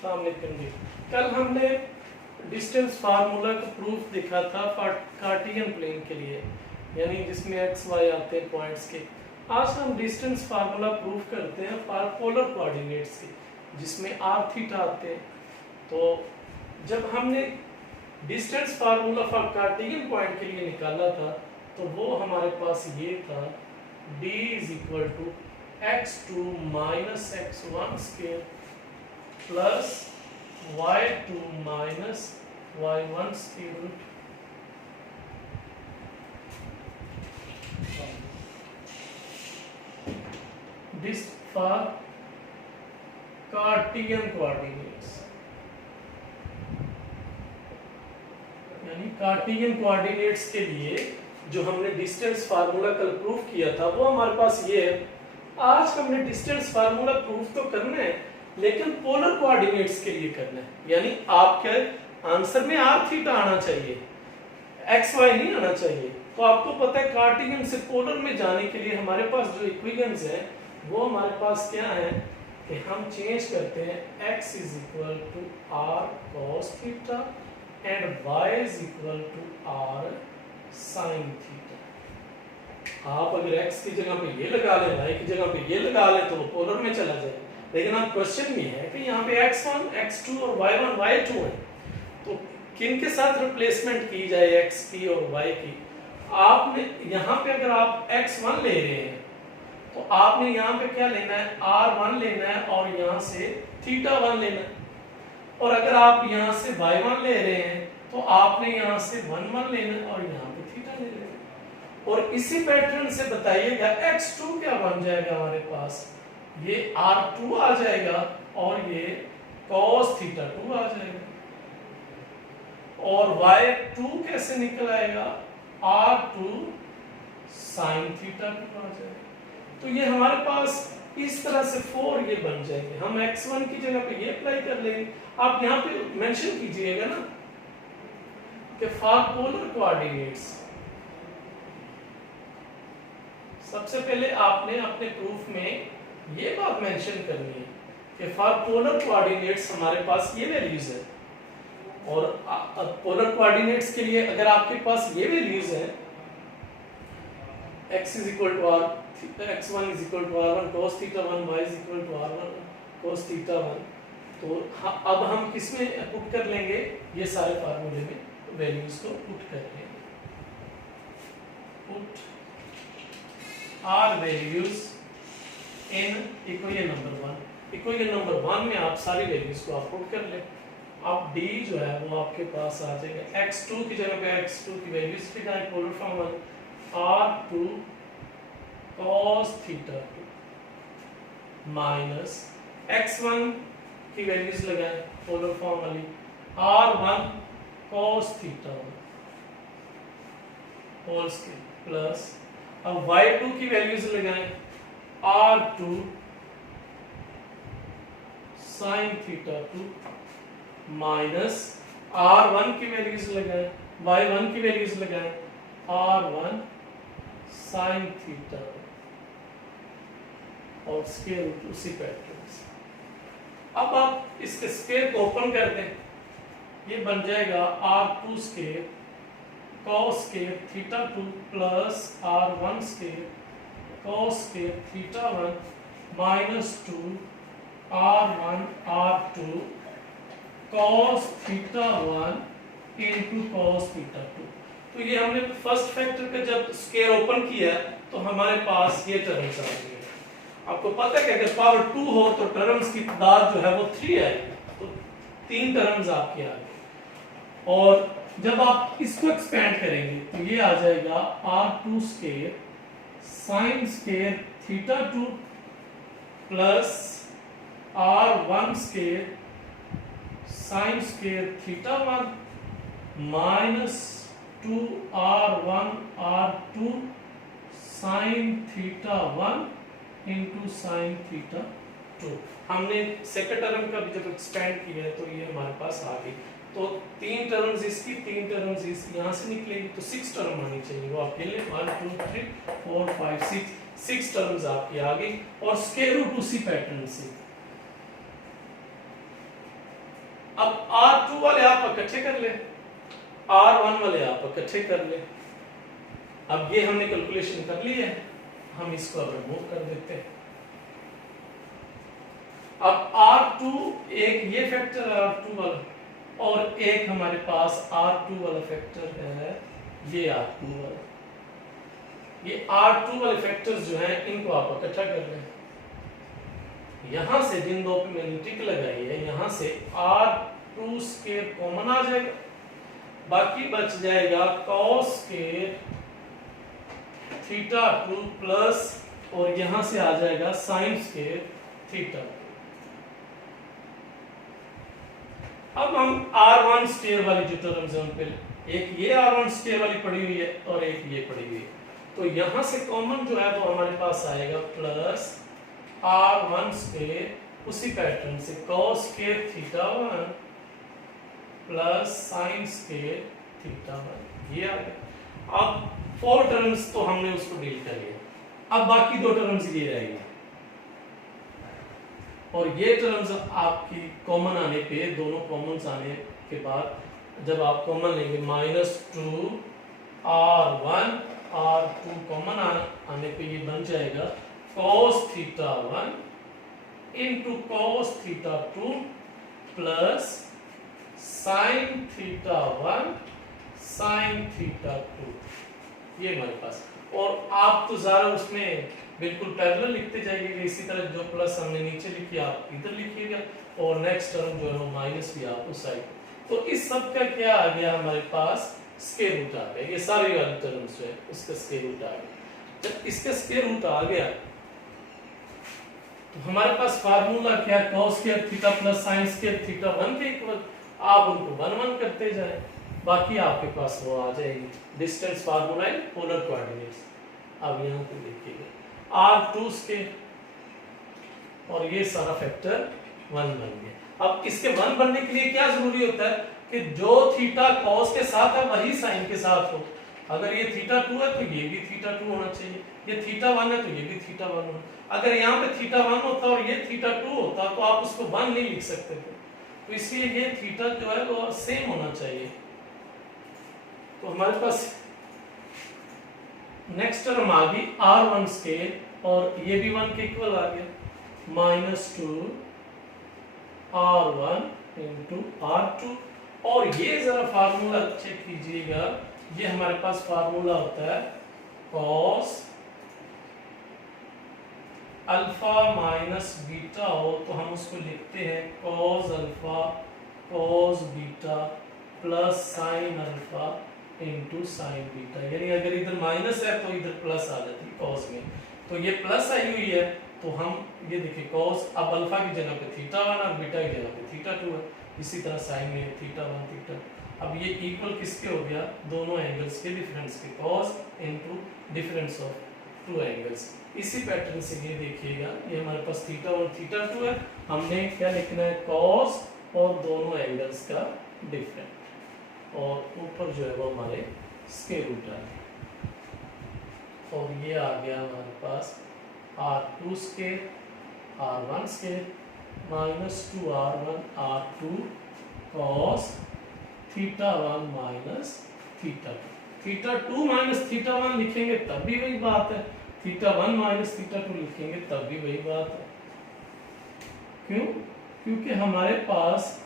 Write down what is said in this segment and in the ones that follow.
अस्सलाम वालेकुम जी। कल हमने डिस्टेंस फार्मूला का प्रूफ देखा था कार्टियन प्लेन के लिए, यानी जिसमें एक्स वाई आते हैं पॉइंट्स के। आज हम डिस्टेंस फार्मूला प्रूफ करते हैं फॉर पोलर कोऑर्डिनेट्स के, जिसमें आर थीटा आते हैं। तो जब हमने डिस्टेंस फार्मूला फॉर कार्टियन पॉइंट के लिए निकाला था तो वो हमारे पास ये था, d is equal to x2 minus x1 square plus y2 minus y1 square root this for cartesian coordinates. यानी कार्टियन कोऑर्डिनेट्स के लिए जो हमने डिस्टेंस फार्मूला कल प्रूफ किया था वो हमारे पास ये है। आज हमने डिस्टेंस फार्मूला प्रूफ तो करना है, लेकिन पोलर कोऑर्डिनेट्स के लिए करना है। यानी आपके आंसर में आर थीटा आना चाहिए, एक्स वाई नहीं आना चाहिए। तो आपको पता है कार्टियन से पोलर में जाने के लिए हमारे पास जो इक्वेशंस है वो हमारे पास क्या है कि हम चेंज करते हैं, x is equal to r cos theta and y is equal to r sine theta. आप अगर x की जगह पे ये लगा लें, y की जगह पे ये लगा लें तो पोलर में चला जाए। लेकिन अब क्वेश्चन ये है कि यहाँ पे x1, x2 और y1, y2 है, तो किन के साथ रिप्लेसमेंट की जाए x की और y की। आपने यहाँ पे अगर आप x1 ले रहे हैं तो आपने यहाँ पे क्या लेना है, r1 लेना है और यहाँ से θ1 लेना है। और अगर आप यहाँ से y1 ले रहे हैं तो आपने यहाँ से 1 लेना है और यहाँ पे θ ले लेना है। और इसी पैटर्न से बताइएगा x2 क्या बन जाएगा हमारे पास, ये r2 आ जाएगा और ये cos θ2 आ जाएगा। और y2 कैसे निकल आएगा, r2 sin θ2 आ जाएगा। तो ये हमारे पास इस तरह से 4 ये बन जाएंगे। हम x1 की जगह पे ये अप्लाई कर लेंगे। आप यहाँ पे मेंशन कीजिएगा ना कि फॉर पोलर कोऑर्डिनेट्स, सबसे पहले आपने अपने प्रूफ में ये बात मेंशन करनी है कि फॉर पोलर कोऑर्डिनेट्स हमारे पास ये वैल्यूज है। और पोलर कोऑर्डिनेट्स के लिए अगर आपके पास ये वैल्यूज है, x is equal to r, x1 is equal to r1 cos θ1, y is equal to r1 cos θ1, तो अब हम किसमें पुट कर लेंगे, ये सारे फार्मूले में वैल्यूज को पुट कर लेंगे। Put r values in equation number 1। Equation number 1 में आप सारी वैल्यूज को आप पुट कर लें। अब d जो है वो आपके पास आ जाएगा, x2 की जगह पे x2 की वैल्यूज लिखाएं पोलर फॉर्म में, r2 cos θ2 माइनस x1 की वैल्यूज लगाएं पोलर फॉर्म वाली, r1 cos θ1 whole square plus, अब y2 की वैल्यूज लगाएं r2 sin θ2 माइनस r1 की वैल्यूज लगाएं, y1 की वैल्यूज लगाएं r1 sin θ और स्क्वायर रूट उसी पैटर्न से। अब आप इसके स्क्वायर को ओपन कर दें, ये बन जाएगा r2 square cos square θ2 plus r1 square cos square θ1 minus 2 r1 r2 cos θ1 into cos θ2। तो ये हमने फर्स्ट फैक्टर का जब स्क्वायर ओपन किया तो हमारे पास ये टर्म्स आ गए। आपको पता है कि अगर पावर 2 हो तो टर्म्स की तादाद जो है वो 3 आएगी, तो 3 टर्म्स आपके आ गए। और जब आप इसको एक्सपेंड करेंगे तो ये आ जाएगा r2 square sin square θ2 plus r1 square sin square θ1 minus 2r1 r2 sin θ1 into sine θ2। हमने सेकंड टर्म का भी जब एक्सपेंड किया है तो ये हमारे पास आ गई। तो 3 टर्म्स इसकी, 3 टर्म्स इसकी, यहाँ से निकलेगी तो 6 टर्म आनी चाहिए। वो आपके लिए 1 2 3 4 5 6 टर्म्स आपकी आ गई। और स्क्वायर रूट उसी पैटर्न से अब R2 वाले आप इकट्ठे कर ले, R1 वाले आप इकट्ठे कर ले। अब ये हमने कैलकुलेशन कर ली है, हम इसको अब रिमूव कर देते हैं। अब R2 एक ये फैक्टर है R2 वाला, और एक हमारे पास R2 वाला फैक्टर है ये R2 वाला। ये R2 वाले फैक्टर्स जो हैं इनको आप इकट्ठा कर लें। यहां से जिन दो पे मैंने टिक लगाई है, यहां से R2 स्क्वायर कॉमन आ जाएगा, बाकी बच जाएगा cos स्क्वायर थीटा 2 प्लस, और यहां से आ जाएगा sin स्क्वायर थीटा। अब हम R1 स्क्वायर वाली जो टर्म्स हैं उन पे, एक ये R1 स्क्वायर वाली पड़ी हुई है और एक ये पड़ी हुई है, तो यहां से कॉमन जो है वो हमारे पास आएगा प्लस R1 स्क्वायर, उसी पैटर्न से cos square theta 1 plus sin square theta 1, ये आ गया। अब 4 टर्म्स तो हमने उसको डील कर लिया, अब बाकी 2 टर्म्स ये रहेगी, और ये टर्म्स आपकी कॉमन आने पे, दोनों कॉमन आने के बाद जब आप कॉमन लेंगे -2 R1 R2 कॉमन आने पे ये बन जाएगा cos theta 1 into cos theta 2 plus sin theta 1 sin theta 2, ये हमारे पास। और आप तो ज़रा उसमें बिल्कुल पैरेलल लिखते जाइएगा, इसी तरह जो प्लस हमने नीचे लिखी आप इधर लिखिएगा, और नेक्स्ट टर्म जो है वो माइनस भी आप उस साइड। तो इस सब का क्या आ गया हमारे पास, स्क्वायर रूट आ गया। ये सारी वाली टर्म्स जो है उसका स्क्वायर रूट आ गया। जब इसका स्क्वायर रूट आ गया तो हमारे पास फार्मूला क्या है, cos square theta plus sin square theta 1 के इक्वल। आप उनको 1 1 करते जाएं, बाकी आपके पास वो आ जाएगी डिस्टेंस फार्मूला इन पोलर कोऑर्डिनेट्स। अब यहां पे देखिएगा R2 स्क्वायर, और ये सारा फैक्टर 1 बन गया। अब इसके 1 बनने के लिए क्या जरूरी होता है कि जो थीटा cos के साथ है वही sin के साथ हो। अगर ये थीटा 2 है तो ये भी थीटा 2 होना चाहिए, ये थीटा 1 है तो ये भी थीटा 1 होना। अगर यहाँ पे थीटा 1 होता और ये थीटा 2 होता तो आप उसको 1 नहीं लिख सकते थे, तो इसलिए ये थीटा जो है वो सेम होना चाहिए। तो हमारे पास नेक्स्ट टर्म आ गई R1 स्क्वायर, और ये भी 1 के इक्वल आ गया, -2 R1 इंटू R2। और ये जरा फार्मूला चेक कीजिएगा, ये हमारे पास फार्मूला होता है cos अल्फा माइनस बीटा हो तो हम उसको लिखते हैं cos alpha cos beta plus sin alpha into sine beta. यानी अगर इधर माइनस है तो इधर प्लस आ जाती है cos में, तो ये प्लस आई हुई है, तो हम ये देखिए cos, अब अल्फा की जगह पे थीटा 1 और बीटा की जगह पे थीटा 2 है, इसी तरह साइन में थीटा 1 थीटा। अब ये इक्वल किसके हो गया, दोनों एंगल्स के डिफरेंस के, cos into difference of 2 angles. इसी पैटर्न से ये देखिएगा, ये हमारे पास थीटा और थीटा 2 है, हमने क्या लिखना है cos और दोनों एंगल्स का डिफरेंस, और ऊपर जो है वो हमारे स्क्वायर रूट आ गया, और ये आ गया हमारे पास R2 square R1 square -2 R1 R2 cos theta 1 minus theta 2। Theta 2 minus theta 1 लिखेंगे तब भी वही बात है, थीटा 1 माइनस थीटा 2 लिखेंगे तब भी वही बात है। क्यों? क्योंकि हमारे पास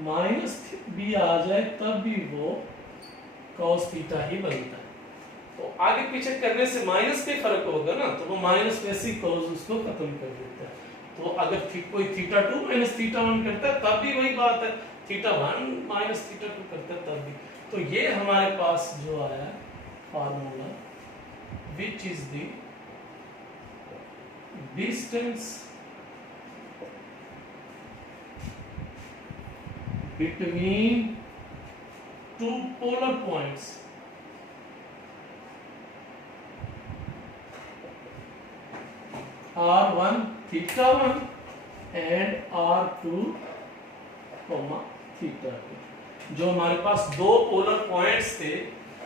माइनस भी आ जाए तब भी वो cos थीटा ही बनता है। तो आगे पीछे करने से माइनस पे फर्क होगा ना, तो वो माइनस वैसे ही cos उसको खत्म कर देता है। तो अगर कोई थीटा 2 माइनस थीटा 1 करता है तब भी वही बात है, थीटा 1 माइनस थीटा 2 करता है तब भी। तो ये हमारे पास जो आया formula, which is the distance between two polar points R1 theta 1 and R2 theta 2। जो हमारे पास दो पोलर पॉइंट्स थे,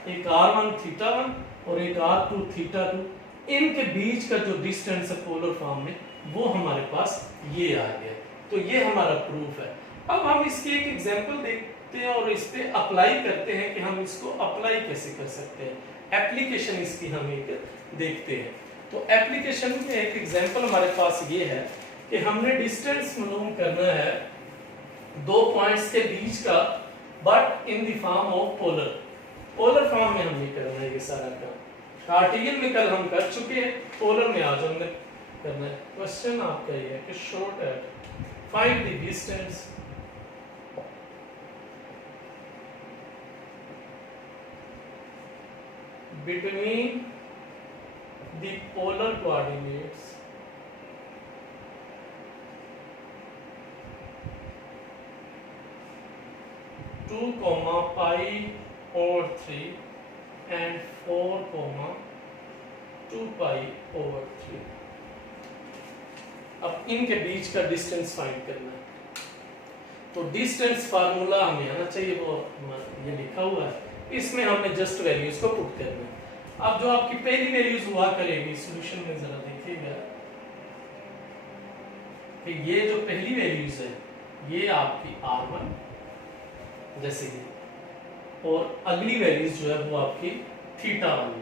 एक R1 थीटा 1 और एक R2 थीटा 2, इनके बीच का जो डिस्टेंस है पोलर फॉर्म में वो हमारे पास ये आ गया। तो ये हमारा प्रूफ है। अब हम इसकी एक एग्जांपल देखते हैं और इस पे अप्लाई करते हैं कि हम इसको अप्लाई कैसे कर सकते हैं। एप्लीकेशन इसकी हम एक देखते हैं। तो एप्लीकेशन में एक एग्जांपल हमारे पास ये है कि हमने डिस्टेंस मालूम करना है दो पॉइंट्स के बीच का, but in the form of polar. Polar form में हमने करना है ये सारा काम। कार्टेशियन में कल हम कर चुके हैं, पोलर में आज हमने करना है। क्वेश्चन आपका ये है कि short at find the distance between the polar coordinates two comma pi over 3 and 4 comma 2 pi over 3। अब इनके बीच का डिस्टेंस फाइंड करना है। तो डिस्टेंस फार्मूला हमें आना चाहिए, वो ये लिखा हुआ है, इसमें हमने जस्ट वैल्यूज को पुट करना है। अब जो आपकी पहली वैल्यूज हुआ करेगी सॉल्यूशन में जरा देखिएगा कि ये जो पहली वैल्यूज है ये आपकी r1 जैसे ये, और अगली वैल्यूज जो है वो आपकी θ1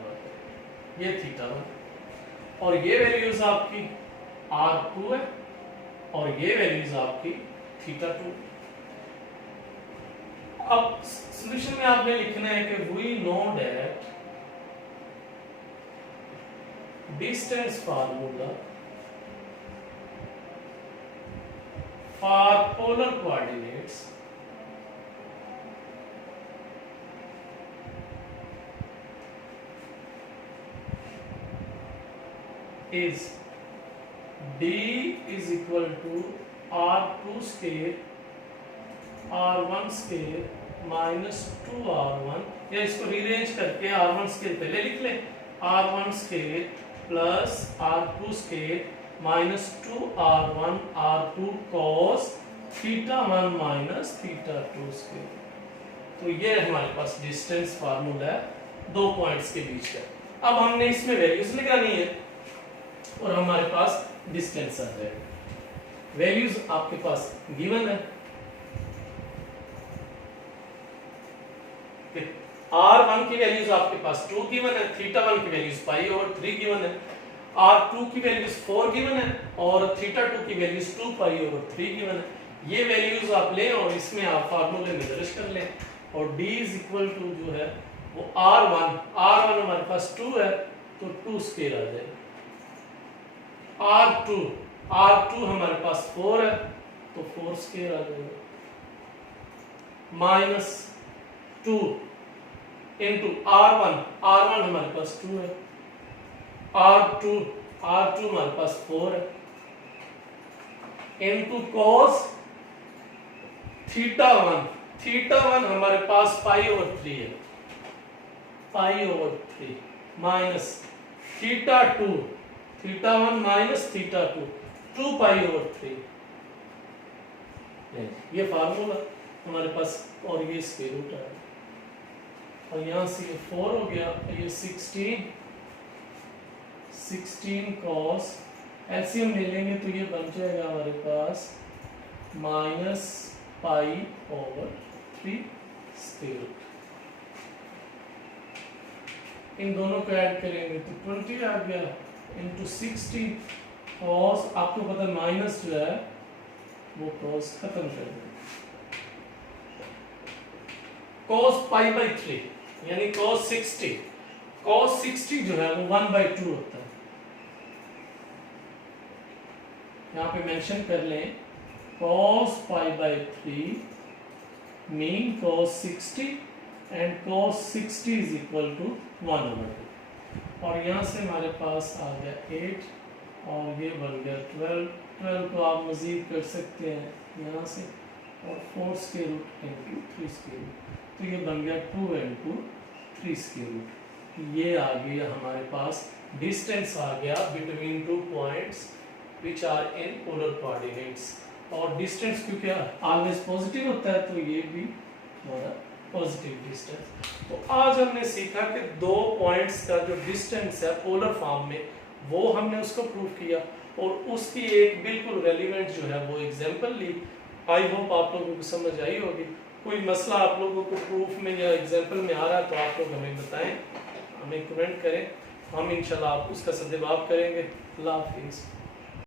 ये θ1, और ये वैल्यूज आपकी r2 है और ये वैल्यूज आपकी θ2। अब सॉल्यूशन में आपने लिखना है कि we know that distance formula for polar coordinates is d is equal to r2 square r1 square minus 2r1, या इसको रीअरेंज करके r1 स्क्वायर पहले लिख ले, r1 square plus r2 square minus 2r1 r2 cos θ1 minus θ2 square. तो ये हमारे पास distance formula है दो पॉइंट्स के बीच का। अब हमने इसमें वैल्यूज लगानी है और हमारे पास डिस्टेंस आ जाएगा। वैल्यूज आपके पास गिवन है, r1 की वैल्यूज आपके पास 2 गिवन है, θ1 की वैल्यूज पाई ओवर 3 गिवन है, r2 की वैल्यूज 4 गिवन है और θ2 की वैल्यूज 2 पाई ओवर 3 गिवन है। ये वैल्यूज आप लें और इसमें आप फार्मूले में दर्ज कर लें, और d इज इक्वल टू जो है वो r1 हमारे पास 2 है तो 2 स्क्वायर आ जाएगा, r2 हमारे पास 4 है तो 4 स्क्वायर आ जाएगा, माइनस 2 इंटू r1 हमारे पास 2 है, r2 हमारे पास 4 है, इंटू cos θ1 हमारे पास पाई ओवर 3 है, pi over 3 minus θ1 minus θ2 2 pi over 3। ये फार्मूला हमारे पास, और ये स्क्वायर रूट है, और यहां से ये 4 हो गया, ये 16 cos एलसीएम ले लेंगे तो ये बन जाएगा हमारे पास minus pi over 3 square root. इन दोनों को ऐड करेंगे तो 20 आ गया इंटू 16 cos, आपको पता है माइनस जो है वो cos खत्म कर देंगे, cos पाई बाई 3 यानी cos 60 जो है वो 1/2 होता है। यहाँ पे मेंशन कर लें cos pi by 3 mean cos 60 and cos 60 is equal to 1/2, और यहाँ से हमारे पास आ गया 8 और ये बन गया 12 को आप मजीद कर सकते हैं यहाँ से, और 4 square root into 3 square root, तो ये बन गया 2 इंटू 3 स्क्वायर रूट। ये आ गया हमारे पास डिस्टेंस आ गया between 2 points which are in polar coordinates, और डिस्टेंस क्योंकि ऑलवेज पॉजिटिव होता है तो ये भी हमारा पॉजिटिव डिस्टेंस। तो आज हमने सीखा कि दो पॉइंट्स का जो डिस्टेंस है पोलर फॉर्म में वो हमने उसको प्रूव किया, और उसकी एक बिल्कुल रेलिवेंट जो है वो एग्जांपल ली। आई होप आप लोगों को समझ आई होगी। कोई मसला आप लोगों को प्रूफ में या एग्जांपल में आ रहा है तो आप लोग हमें बताएं, हमें कमेंट करें, हम इंशाल्लाह आप उसका सद्देवाब करेंगे। अल्लाह हाफिज़।